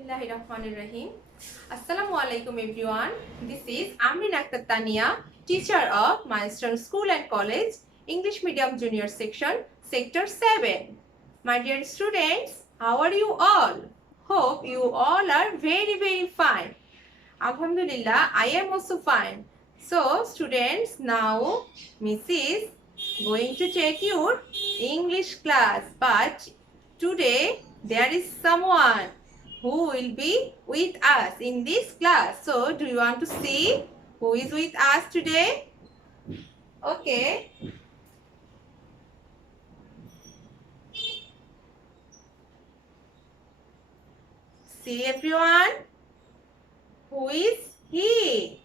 Bismillahirrahmanirrahim. Assalamualaikum everyone. This is Amrin Akhtar Tania, teacher of Milestone School and College, English Medium Junior Section, Sector 7. My dear students, how are you all? Hope you all are very fine. Alhamdulillah, I am also fine. So, students, now Miss is going to take your English class. But today, there is someone who will be with us in this class. So, do you want to see who is with us today? Okay. See everyone. Who is he?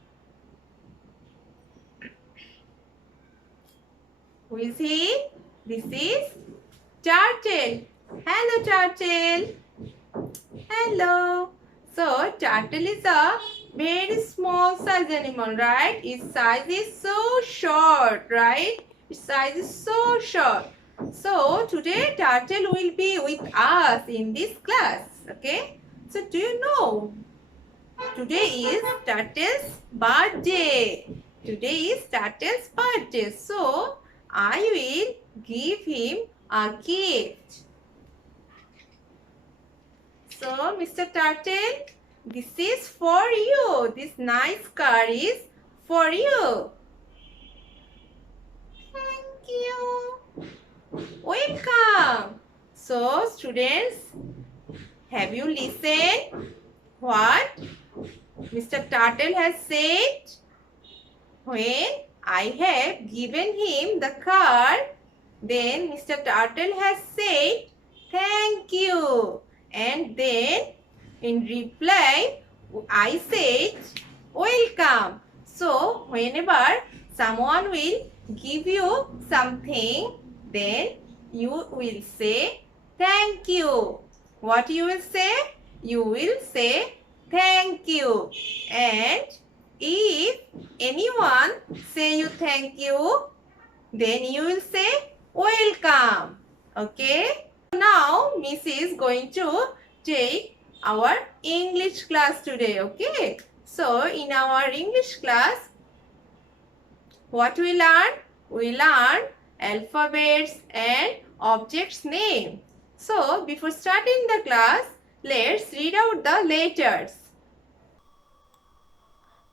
Who is he? This is Turtle. Hello, Turtle. Hello. So, turtle is a very small size animal, right? Its size is so short, right? Its size is so short. So, today turtle will be with us in this class, okay? So, do you know? Today is turtle's birthday. Today is turtle's birthday. So, I will give him a gift. So, Mr. Turtle, this is for you. This nice car is for you. Thank you. Welcome. So, students, have you listened what Mr. Turtle has said? When I have given him the car, then Mr. Turtle has said, thank you. And then in reply, I said, welcome. So, whenever someone will give you something, then you will say, thank you. What you will say? You will say, thank you. And if anyone say you thank you, then you will say, welcome. Okay? Now, Miss is going to take our English class today, okay? So, in our English class, what we learn? We learn alphabets and objects name. So, before starting the class, let's read out the letters.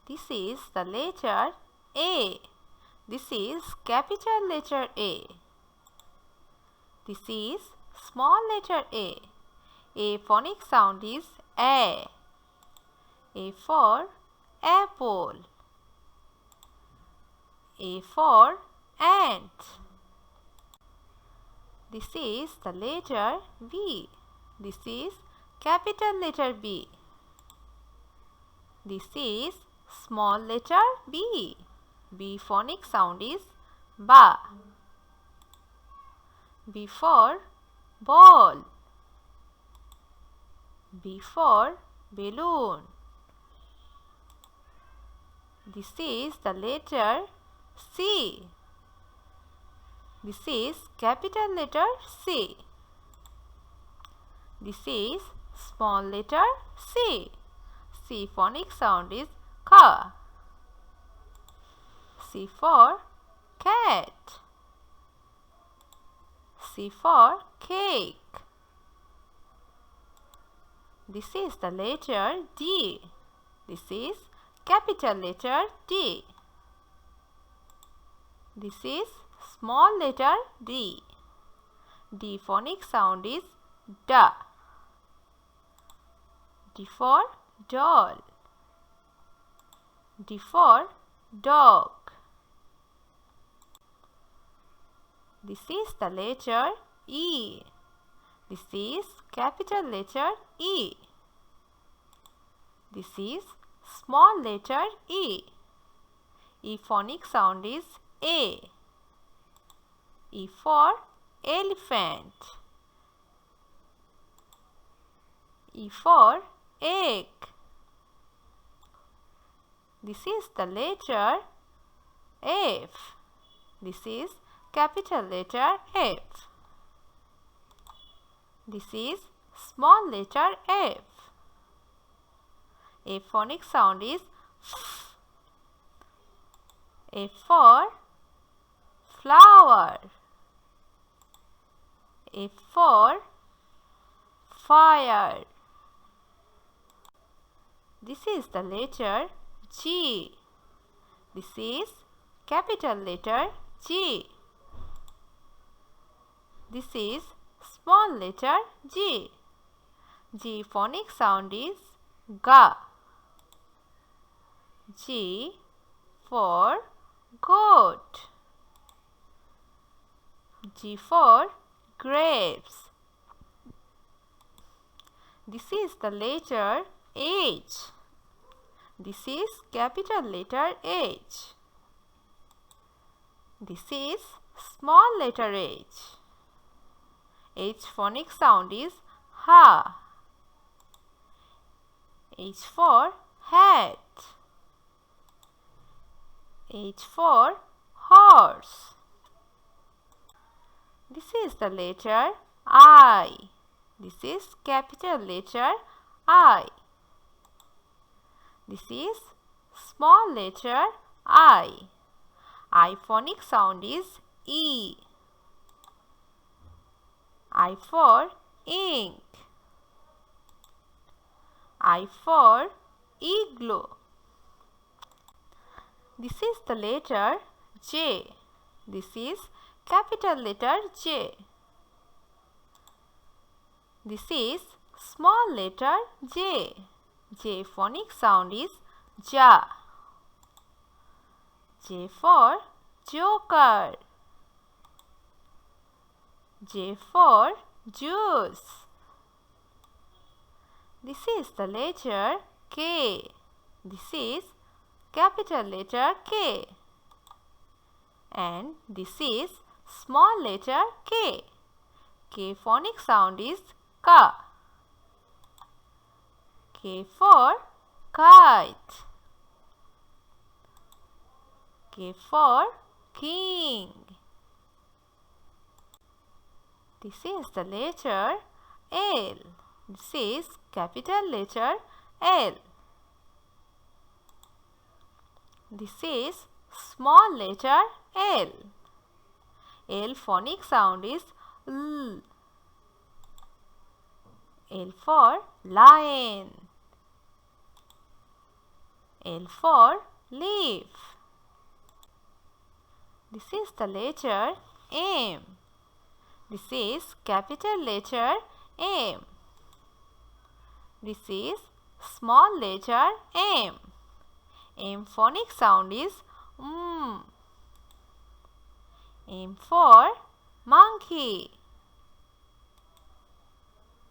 This is the letter A. This is capital letter A. This is small letter A. A phonic sound is A. A for apple. A for ant. This is the letter B. This is capital letter B. This is small letter B. B phonic sound is ba. B for ball. B for balloon. This is the letter C. This is capital letter C. This is small letter C. C phonic sound is ka. C for cat. C for cake. This is the letter D. This is capital letter D. This is small letter D. D phonic sound is da. D for doll. D for dog. This is the letter E. This is capital letter E. This is small letter E. E phonic sound is A. E for elephant. E for egg. This is the letter F. This is capital letter F. This is small letter F. A phonic sound is F. F for flower. F for fire. This is the letter G. This is capital letter G. This is small letter G. G phonic sound is Ga. G for goat. G for grapes. This is the letter H. This is capital letter H. This is small letter H. H phonic sound is Ha. H for hat. H for horse. This is the letter I. This is capital letter I. This is small letter I. I phonic sound is E. I for ink. I for igloo. This is the letter J. This is capital letter J. This is small letter J. J phonic sound is Ja. J for joker. J for juice. This is the letter K. This is capital letter K. And this is small letter K. K phonic sound is Ka. K for kite. K for king. This is the letter L. This is capital letter L. This is small letter L. L phonic sound is L. L for lion. L for leaf. This is the letter M. This is capital letter M. This is small letter M. M phonic sound is M. M for monkey.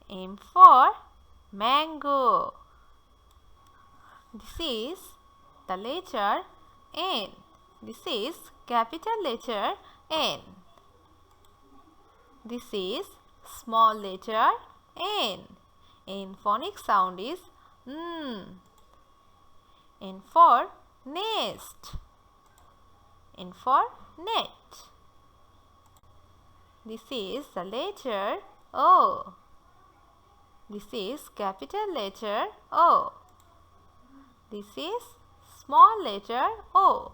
M for mango. This is the letter N. This is capital letter N. This is small letter N. N phonic sound is N. N for nest. N for net. This is the letter O. This is capital letter O. This is small letter O.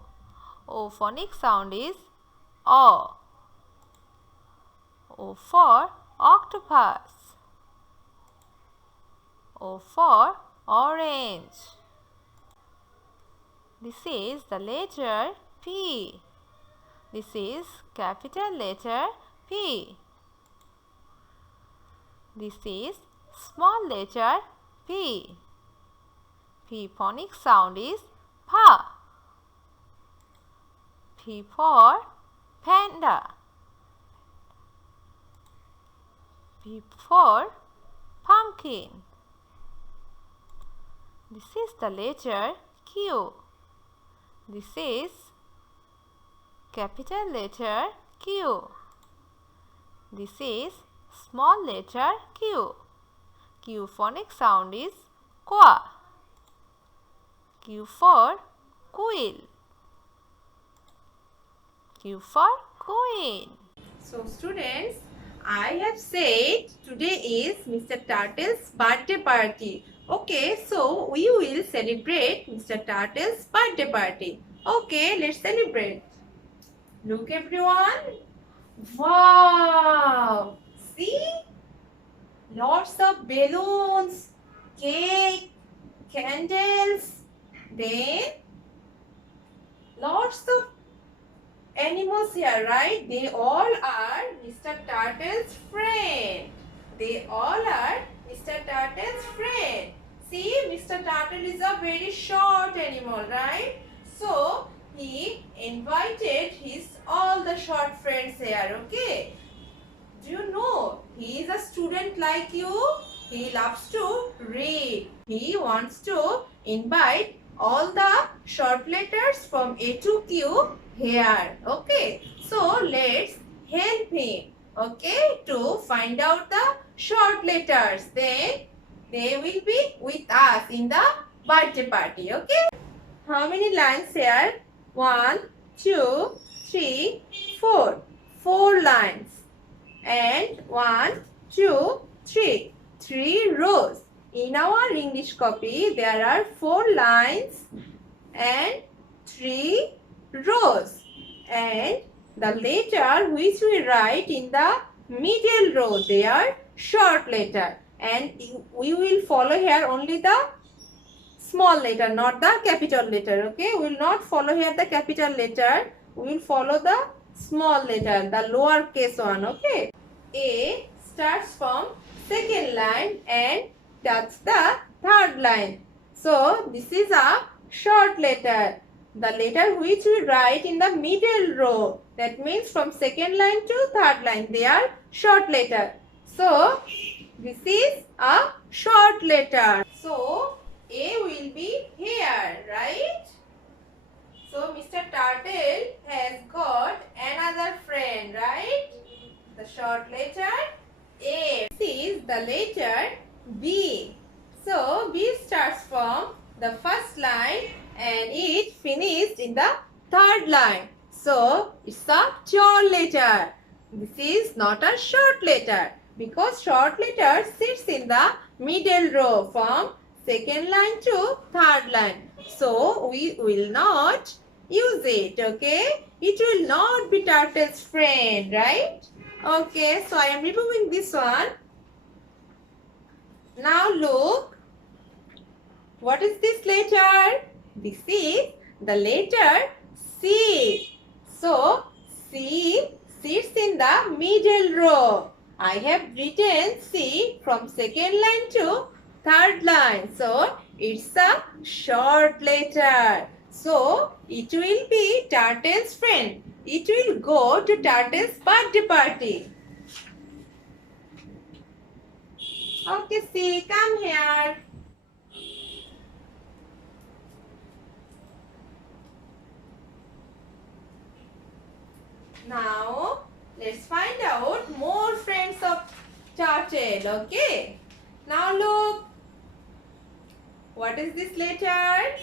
O phonic sound is O. O for octopus. O for orange. This is the letter P. This is capital letter P. This is small letter P. P phonic sound is Pa. P for panda. P for pumpkin. This is the letter Q. This is capital letter Q. This is small letter Q. Q phonic sound is Qua. Q for quill. Q for queen. So students, I have said today is Mr. Turtle's birthday party. Okay, so we will celebrate Mr. Turtle's birthday party. Okay, let's celebrate. Look everyone. Wow! See? Lots of balloons, cake, candles, then lots of animals here, right? They all are Mr. Turtle's friend. They all are Mr. Turtle's friend. See, Mr. Turtle is a very short animal, right? So, he invited his all the short friends here, okay? Do you know, he is a student like you. He loves to read. He wants to invite all the short letters from A to Q here. Okay. So let's help him. Okay. To find out the short letters. Then they will be with us in the birthday party. Okay. How many lines here? 1, 2, 3, 4. 4 lines. And 1, 2, 3. 3 rows. In our English copy, there are 4 lines and 3 rows. And the letter which we write in the middle row, they are short letter. And we will follow here only the small letter, not the capital letter. Okay, we will not follow here the capital letter. We will follow the small letter, the lower case one. Okay. A starts from second line and touches the third line. So this is a short letter. The letter which we write in the middle row. That means from second line to third line. They are short letter. So this is a short letter. So A will be here, right? So Mr. Turtle has got another friend, right? The short letter A. This is the letter B. So B starts from the first line and it finished in the third line. So it's a tall letter. This is not a short letter because short letter sits in the middle row from second line to third line. So we will not use it, okay? It will not be Turtle's friend, right? Okay, so I am removing this one. Now look, what is this letter? This is the letter C. So C sits in the middle row. I have written C from second line to third line. So it's a short letter. So it will be Turtle's friend. It will go to Turtle's birthday party. Okay, see, come here. Now, let's find out more friends of Turtle, okay? Now look, what is this letter?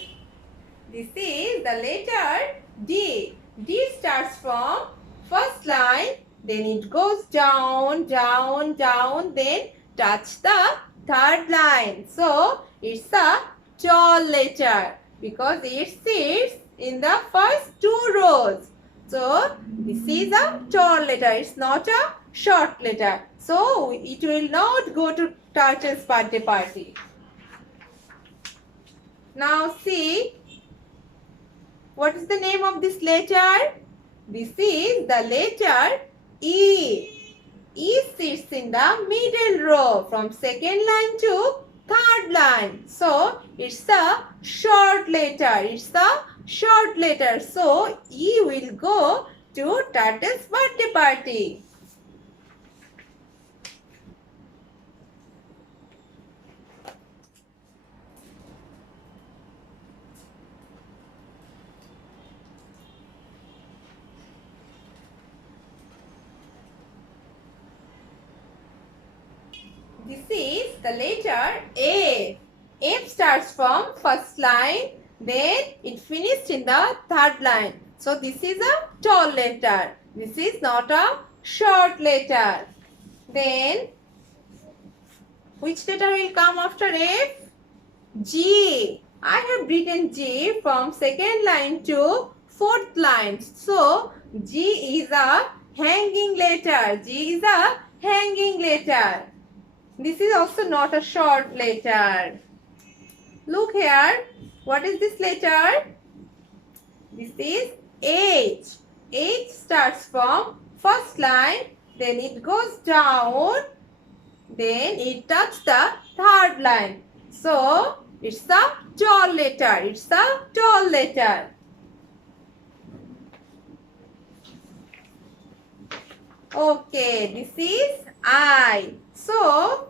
This is the letter D. D starts from first line, then it goes down, down, down, then touch the third line. So, it's a tall letter because it sits in the first 2 rows. So, this is a tall letter. It's not a short letter. So, it will not go to Turtle's birthday party. Now, see, what is the name of this letter? This is the letter E. E sits in the middle row from second line to third line. So, it's a short letter. It's a short letter. So, E will go to Turtle's birthday party. This is the letter F. F starts from first line, then it finished in the third line. So this is a tall letter. This is not a short letter. Then which letter will come after F? G. I have written G from second line to fourth line. So, G is a hanging letter. G is a hanging letter. This is also not a short letter. Look here. What is this letter? This is H. H starts from first line. Then it goes down. Then it touches the third line. So, it's a tall letter. It's a tall letter. Okay, this is I. So,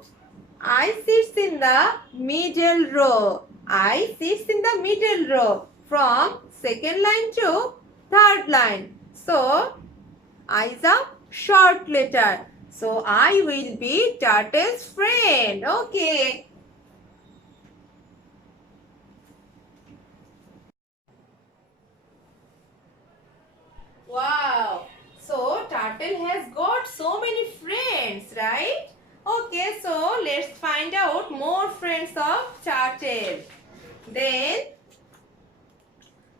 I sits in the middle row. I sits in the middle row from second line to third line. So, I is a short letter. So, I will be turtle's friend. Okay. Wow. So, turtle has got so many friends, right? Okay, so let's find out more friends of turtle. Then,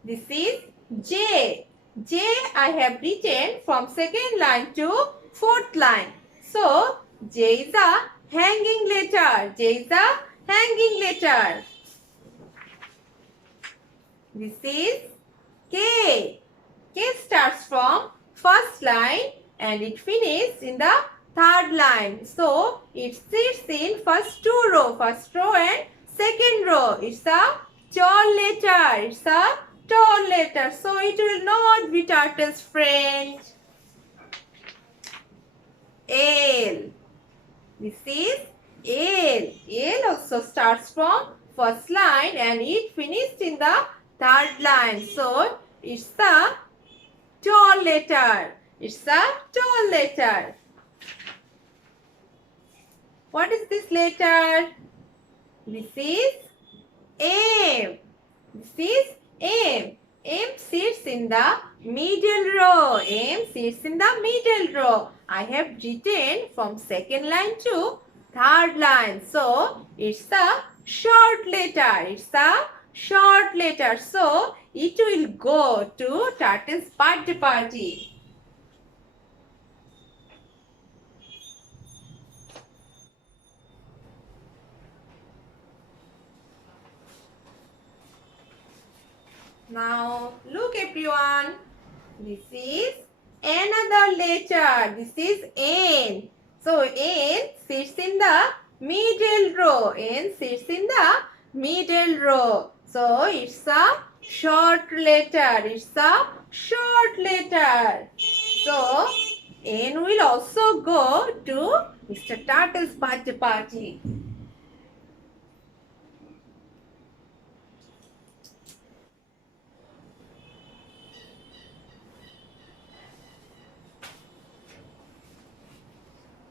this is J. J I have written from second line to fourth line. So, J is a hanging letter. J is a hanging letter. This is K. K starts from first line and it finishes in the third line. So, it sits in first row and second row. It's a tall letter. It's a tall letter. So, it will not be turtle's friend. L. This is L. L also starts from first line and it finishes in the third line. So, it's a tall letter. It's a tall letter. What is this letter? This is M. This is M. M sits in the middle row. M sits in the middle row. I have written from second line to third line. So, it's a short letter. It's a short letter. So, it will go to turtle's birthday party. Now, look everyone. This is another letter. This is N. So, N sits in the middle row. N sits in the middle row. So, it's a short letter. It's a short letter. So, N will also go to Mr. Turtle's birthday party.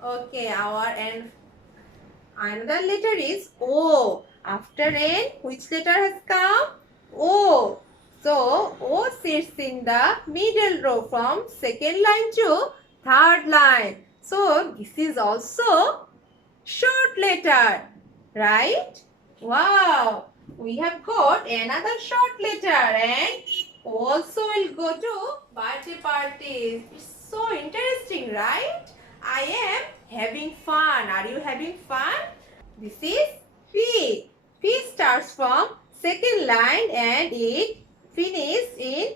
Okay, our and another letter is O. After N, which letter has come? O. So, O sits in the middle row from second line to third line. So, this is also short letter, right? Wow. We have got another short letter and also will go to birthday parties. It's so interesting, right? I am having fun. Are you having fun? This is P. P starts from second line and it finishes in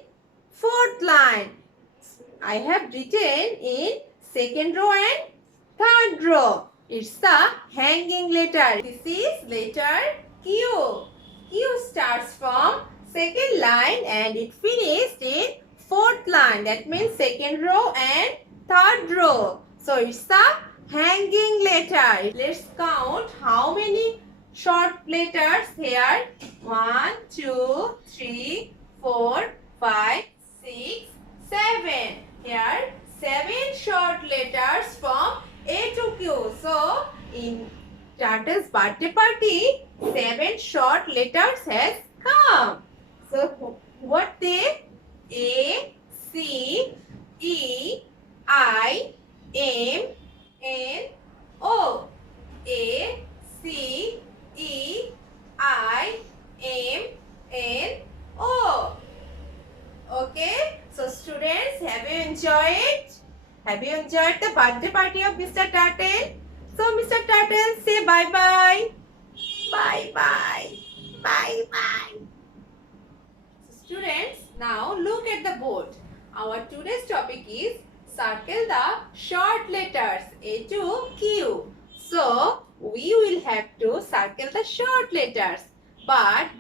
fourth line. I have written in second row and third row. It's a hanging letter. This is letter Q. Q starts from second line and it finished in fourth line. That means second row and third row. So it's a hanging letter. Let's count how many short letters here. 1, 2, 3, 4, 5, 6, 7. Here 7 short letters from A to Q. So in Turtle's birthday party, 7 short letters has come. So what they? A, C, E, I, M, N, O. A, C, E, I, Have you enjoyed the birthday party of Mr. Turtle? So Mr. Turtle, say bye-bye. Bye-bye. Bye-bye. Students, now look at the board. Our today's topic is circle the short letters A to Q. So, we will have to circle the short letters. But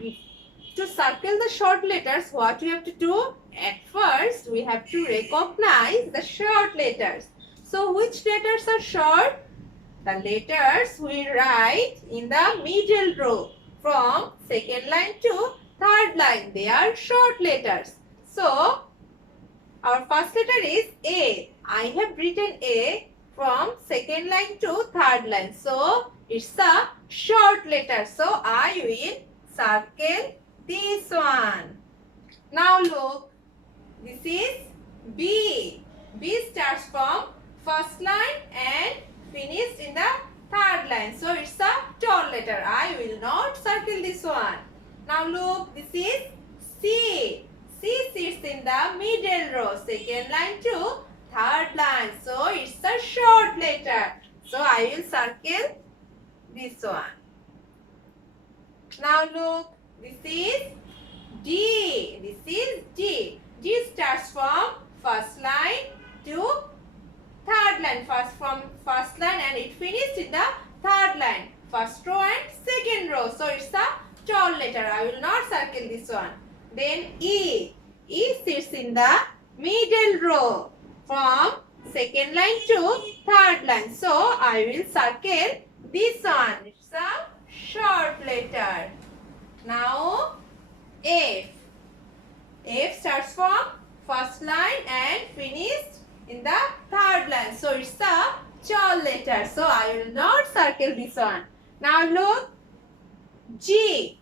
to circle the short letters, what we have to do? At first, we have to recognize the short letters. So, which letters are short? The letters we write in the middle row from second line to third line. They are short letters. So, our first letter is A. I have written A from second line to third line. So, it's a short letter. So, I will circle this one. Now, look. This is B. B starts from first line and finished in the third line. So, it's a tall letter. I will not circle this one. Now, look. This is C. C sits in the middle row, second line to third line. So, it's a short letter. So, I will circle this one. Now, look. This is D. This is D. D starts from first line to third line. From first line and it finished in the third line. First row and second row. So, it's a tall letter. I will not circle this one. Then E. E sits in the middle row from second line to third line. So, I will circle this one. It's a short letter. Now, F. F starts from first line and finished in the third line. So, it's a tall letter. So, I will not circle this one. Now, look. G.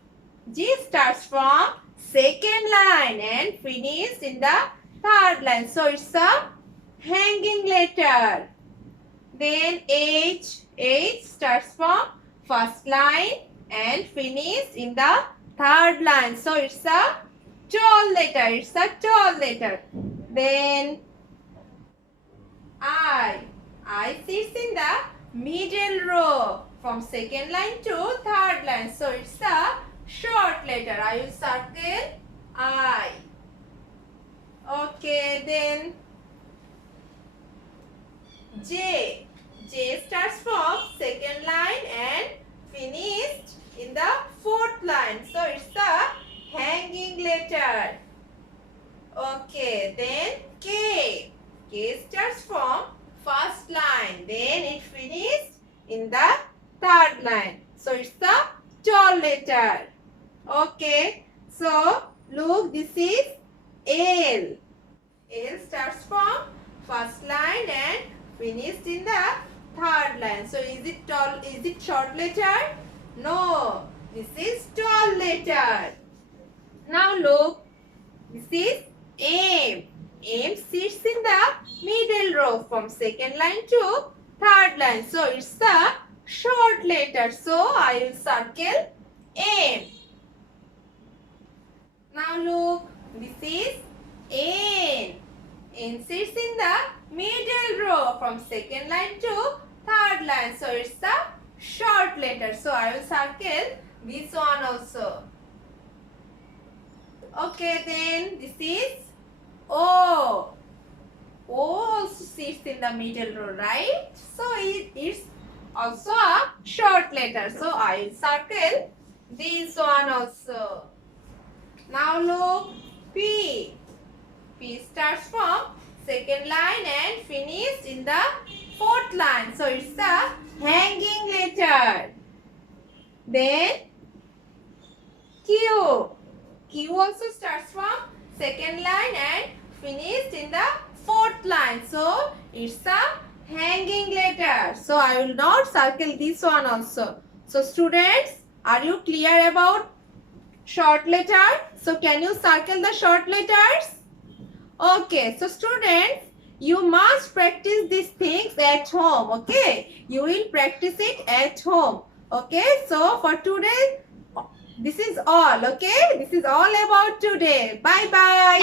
G starts from second line and finished in the third line. So, it's a hanging letter. Then H. H starts from first line and finished in the third line. So, it's a tall letter. It's a tall letter. Then I. I sits in the middle row from second line to third line. So, it's a short letter. I will circle I. Okay, then J. J starts from second line and finished in the fourth line. So, it's a hanging letter. Okay, then K. K starts from first line. Then it finished in the third line. So, it's a tall letter. Okay, so look, this is L. L starts from first line and finished in the third line. So, is it tall? Is it short letter? No, this is tall letter. Now look, this is M. M sits in the middle row from second line to third line. So, it's a short letter. So, I will circle M. Now look, this is N. N sits in the middle row from second line to third line. So, it's a short letter. So, I will circle this one also. Okay, then this is O. O also sits in the middle row, right? So, it is also a short letter. So, I will circle this one also. Now look, P. P starts from second line and finished in the fourth line. So, it's a hanging letter. Then Q. Q also starts from second line and finished in the fourth line. So, it's a hanging letter. So, I will not circle this one also. So, students, are you clear about short letter? So, can you circle the short letters? Okay. So, students, you must practice these things at home. Okay. You will practice it at home. Okay. So, for today, this is all. Okay. This is all about today. Bye-bye.